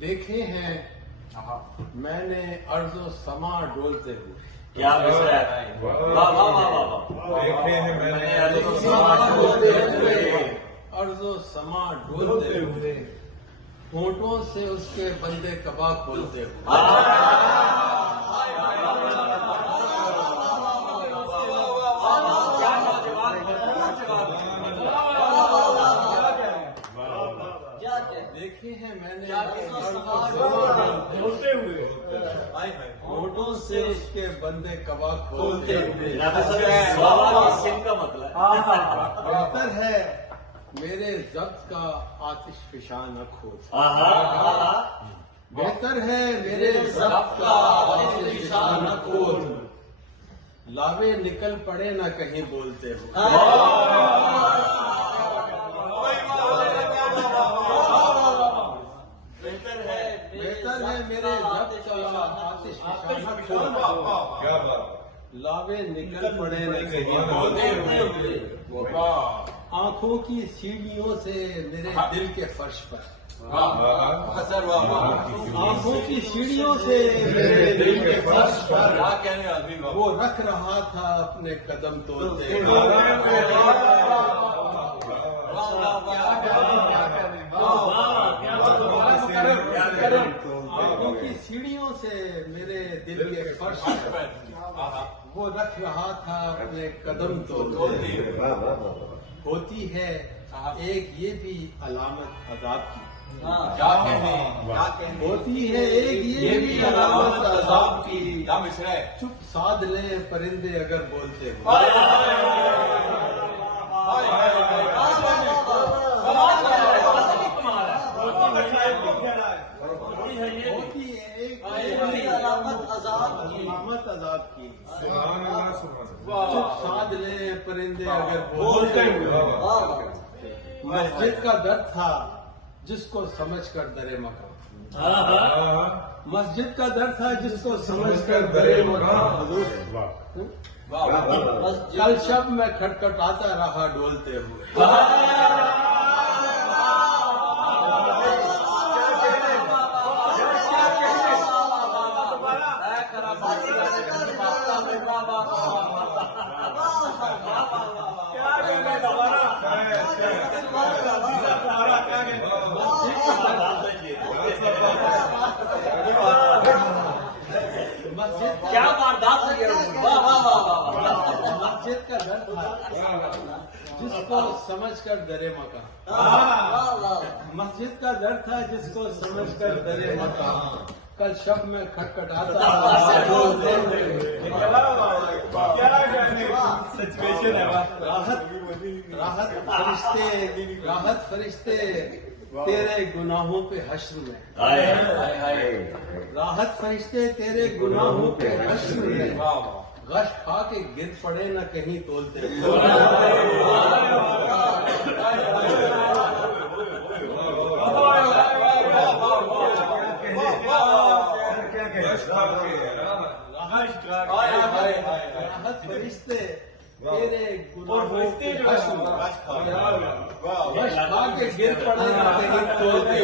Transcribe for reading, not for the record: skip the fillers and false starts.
دیکھے ہیں میں نے ارض و سما ڈولتے ہوئے. کیا مصرع ہے. واہ واہ واہ واہ. دیکھے ہیں میں نے ارض و سما ڈولتے ہوئے. ارض و سما ڈولتے ہوئے ہونٹوں سے اس کے بندے کبا کھولتے ہوئے. دیکھے ہیں میں نے بولتے ہوئے ہونٹوں سے اس کے بندے کبا کھولتے ہوئے. کا مطلب بہتر ہے میرے ضبط کا آتش فشاں نہ کھود. بہتر ہے میرے ضبط کا آتش فشاں نہ کھود. لاوے نکل پڑے نہ کہیں بولتے ہو. بہتر ہے میرے ضبط کا آتش فشاں نہ کھود. کیا بات. لاوے نکل پڑے نہ کہیں بولتے ہو. آنکھوں کی سیڑھیوں سے میرے دل کے فرش پر. آنکھوں کی سیڑھیوں سے میرے دل کے فرش پر وہ رکھ رہا تھا اپنے قدم توڑتے. آنکھوں کی سیڑھیوں سے میرے دل کے فرش پر وہ رکھ رہا تھا اپنے قدم توڑتے. ہوتی ہے ایک یہ بھی علامت عذاب کی. ہوتی ہے ایک یہ بھی علامت عذاب کی. چپ سادھ لیں پرندے اگر بولتے ہو. ہوتی ہے ایک علامت عذاب کی. چپ سادھ لیں پرندے اگر بولتے ہو. مسجد کا درد تھا جس کو سمجھ کر درے مکان. مسجد کا درد تھا جس کو سمجھ کر درے مکان. کل شب میں کھٹکھٹاتا رہا ڈولتے ہوئے. کیا واردات ہے. مسجد کا درد تھا جس کو سمجھ کر درے مکان. مسجد کا درد تھا جس کو سمجھ کر درے مکان. کل شب میں کھٹکھٹاتا راحت فرشتے تیرے گناہوں پہ حشر میں. راحت فرشتے تیرے گناہوں پہ حشر میں. غش کھا کے گر پڑے نہ کہیں تولتے. راحت فرشتے تیرے گناہوں پہ حشر میں. غش کھا کے گر پڑے نہ کہیں تولتے.